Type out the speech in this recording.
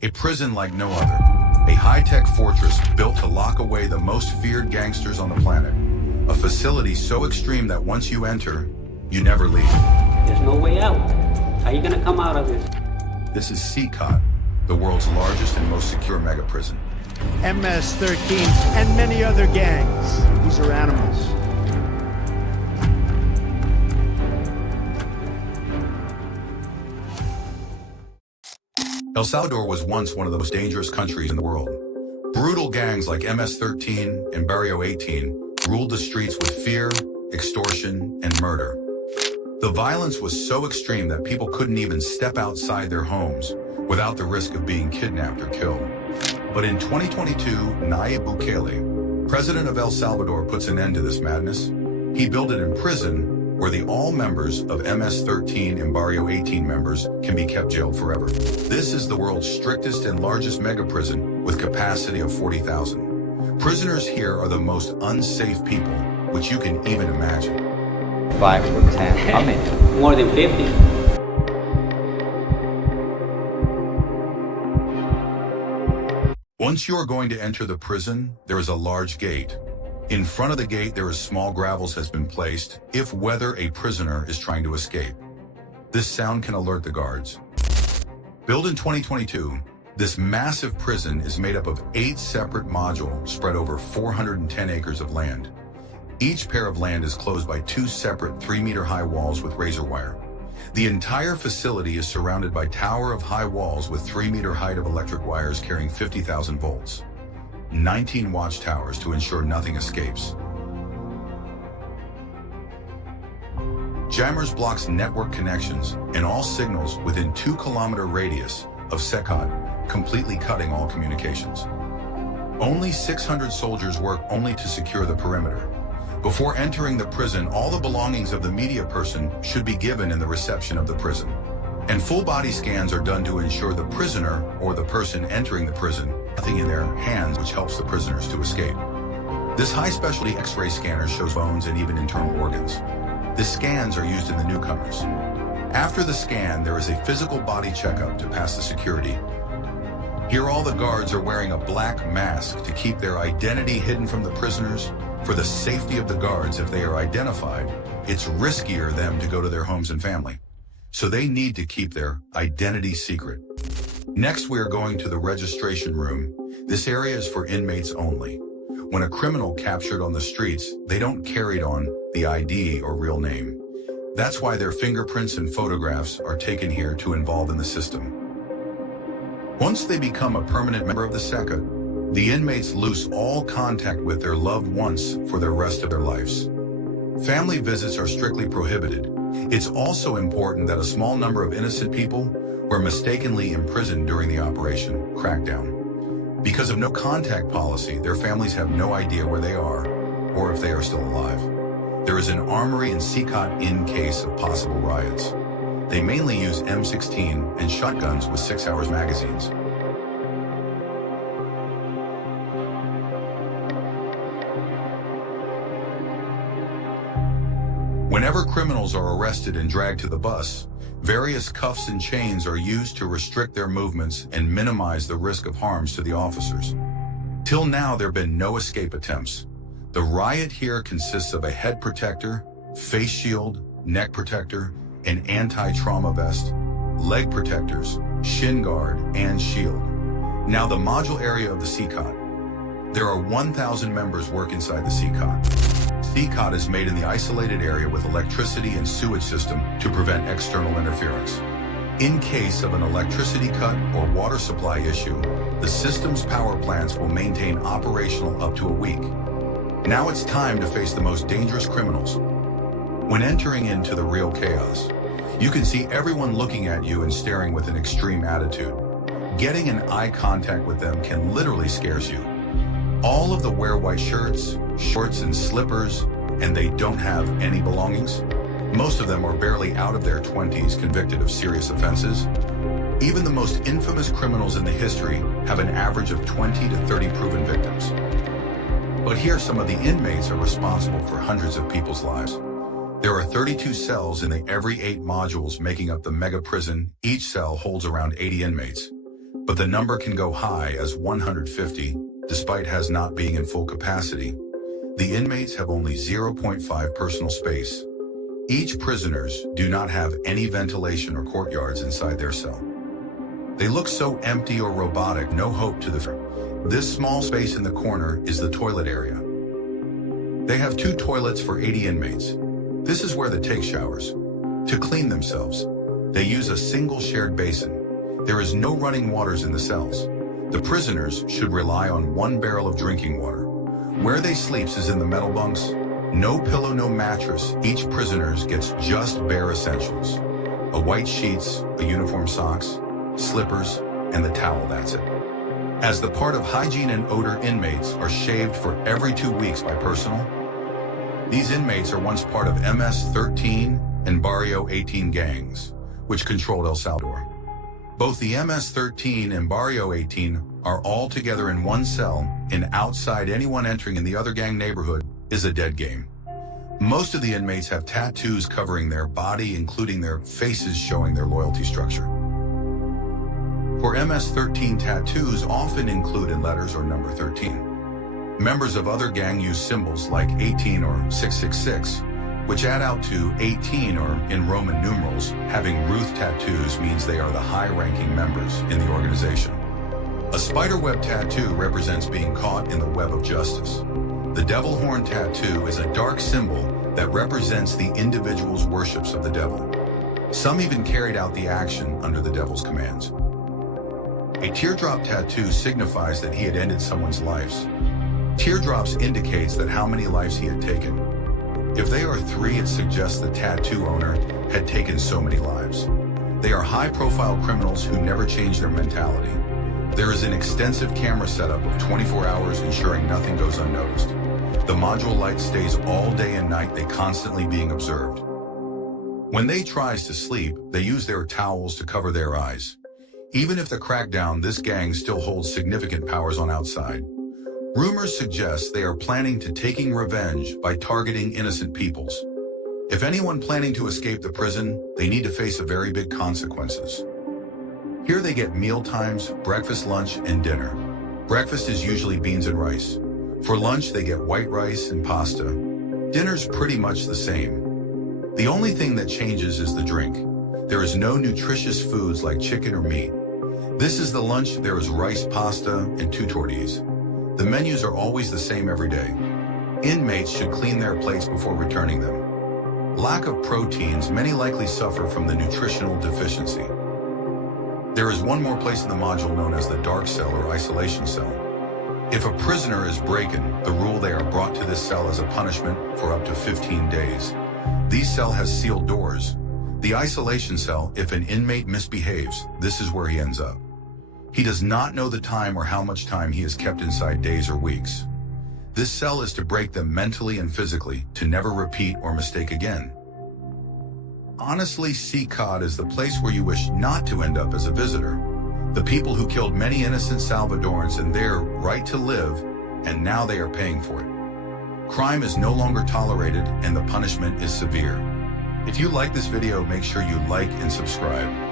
A prison like no other. A high-tech fortress built to lock away the most feared gangsters on the planet. A facility so extreme that once you enter, you never leave. There's no way out. How are you gonna come out of this? This is CECOT, the world's largest and most secure mega prison. MS-13 and many other gangs. These are animals. El Salvador was once one of the most dangerous countries in the world. Brutal gangs like MS-13 and Barrio 18 ruled the streets with fear, extortion, and murder. The violence was so extreme that people couldn't even step outside their homes without the risk of being kidnapped or killed. But in 2022, Nayib Bukele, president of El Salvador, puts an end to this madness. He built an imprison where all members of MS-13 and Barrio 18 members can be kept jailed forever. This is the world's strictest and largest mega prison with capacity of 40,000. Prisoners here are the most unsafe people, which you can even imagine. 5 to 10. How many? More than 50. Once you are going to enter the prison, there is a large gate. In front of the gate, there is small gravels has been placed if whether a prisoner is trying to escape. This sound can alert the guards. Built in 2022, this massive prison is made up of 8 separate modules spread over 410 acres of land. Each pair of land is closed by 2 separate 3-meter-high walls with razor wire. The entire facility is surrounded by tower of high walls with 3-meter height of electric wires carrying 50,000 volts. 19 watchtowers to ensure nothing escapes. Jammers blocks network connections and all signals within 2-kilometer radius of CECOT, completely cutting all communications. Only 600 soldiers work only to secure the perimeter. Before entering the prison, all the belongings of the media person should be given in the reception of the prison. And full body scans are done to ensure the prisoner or the person entering the prison nothing in their hands, which helps the prisoners to escape. This high specialty X-ray scanner shows bones and even internal organs. The scans are used in the newcomers. After the scan, there is a physical body checkup to pass the security. Here all the guards are wearing a black mask to keep their identity hidden from the prisoners. For the safety of the guards, if they are identified, it's riskier them to go to their homes and family. So they need to keep their identity secret. Next, we are going to the registration room. This area is for inmates only. When a criminal captured on the streets, they don't carry on the ID or real name. That's why their fingerprints and photographs are taken here to involve in the system. Once they become a permanent member of the CECOT, the inmates lose all contact with their loved ones for the rest of their lives. Family visits are strictly prohibited. It's also important that a small number of innocent people were mistakenly imprisoned during the Operation Crackdown. Because of no contact policy, their families have no idea where they are or if they are still alive. There is an armory in CECOT in case of possible riots. They mainly use M16 and shotguns with 6-hour magazines. Whenever criminals are arrested and dragged to the bus, various cuffs and chains are used to restrict their movements and minimize the risk of harms to the officers. Till now, there have been no escape attempts. The riot here consists of a head protector, face shield, neck protector, an anti-trauma vest, leg protectors, shin guard, and shield. Now the module area of the CECOT. There are 1,000 members work inside the CECOT. CECOT is made in the isolated area with electricity and sewage system to prevent external interference. In case of an electricity cut or water supply issue, the system's power plants will maintain operational up to a week. Now it's time to face the most dangerous criminals. When entering into the real chaos, you can see everyone looking at you and staring with an extreme attitude. Getting an eye contact with them can literally scare you. All of them wear white shirts, shorts, and slippers, and they don't have any belongings. Most of them are barely out of their 20s, convicted of serious offenses. Even the most infamous criminals in the history have an average of 20 to 30 proven victims. But here some of the inmates are responsible for hundreds of people's lives. There are 32 cells in every 8 modules making up the mega prison. Each cell holds around 80 inmates. but the number can go high as 150, despite has not being in full capacity. The inmates have only 0.5 personal space. Each prisoners do not have any ventilation or courtyards inside their cell. They look so empty or robotic, no hope to the front. This small space in the corner is the toilet area. They have 2 toilets for 80 inmates. This is where they take showers. To clean themselves, they use a single shared basin. There is no running waters in the cells. The prisoners should rely on 1 barrel of drinking water. Where they sleeps is in the metal bunks. No pillow, no mattress. Each prisoner gets just bare essentials. A white sheets, a uniform socks, slippers, and the towel, that's it. As the part of hygiene and odor, inmates are shaved for every 2 weeks by personnel. These inmates are once part of MS-13 and Barrio 18 gangs, which controlled El Salvador. Both the MS-13 and Barrio 18 are all together in one cell, and outside anyone entering in the other gang neighborhood is a dead game. Most of the inmates have tattoos covering their body, including their faces showing their loyalty structure. For MS-13, tattoos often include in letters or number 13. Members of other gang use symbols like 18 or 666, which add out to 18, or in Roman numerals. Having Ruth tattoos means they are the high-ranking members in the organization. A spiderweb tattoo represents being caught in the web of justice. The devil horn tattoo is a dark symbol that represents the individual's worships of the devil. Some even carried out the action under the devil's commands. A teardrop tattoo signifies that he had ended someone's lives. Teardrops indicates that how many lives he had taken. If they are 3, it suggests the tattoo owner had taken so many lives. They are high-profile criminals who never change their mentality. There is an extensive camera setup of 24 hours ensuring nothing goes unnoticed. The module light stays all day and night, they constantly being observed. When they tries to sleep, they use their towels to cover their eyes. Even if the crackdown, this gang still holds significant powers on outside. Rumors suggest they are planning to taking revenge by targeting innocent peoples. If anyone planning to escape the prison, they need to face a very big consequences. Here they get meal times, breakfast, lunch, and dinner. Breakfast is usually beans and rice. For lunch, they get white rice and pasta. Dinner's pretty much the same. The only thing that changes is the drink. There is no nutritious foods like chicken or meat. This is the lunch. There is rice, pasta, and 2 tortillas. The menus are always the same every day. Inmates should clean their plates before returning them. Lack of proteins, many likely suffer from the nutritional deficiency. There is one more place in the module known as the dark cell or isolation cell. If a prisoner is breaking the rule, they are brought to this cell as a punishment for up to 15 days. This cell has sealed doors. The isolation cell, if an inmate misbehaves, this is where he ends up. He does not know the time or how much time he is kept inside, days or weeks. This cell is to break them mentally and physically, to never repeat or mistake again. Honestly, CECOT is the place where you wish not to end up as a visitor. The people who killed many innocent Salvadorans and their right to live, and now they are paying for it. Crime is no longer tolerated and the punishment is severe. If you like this video, make sure you like and subscribe.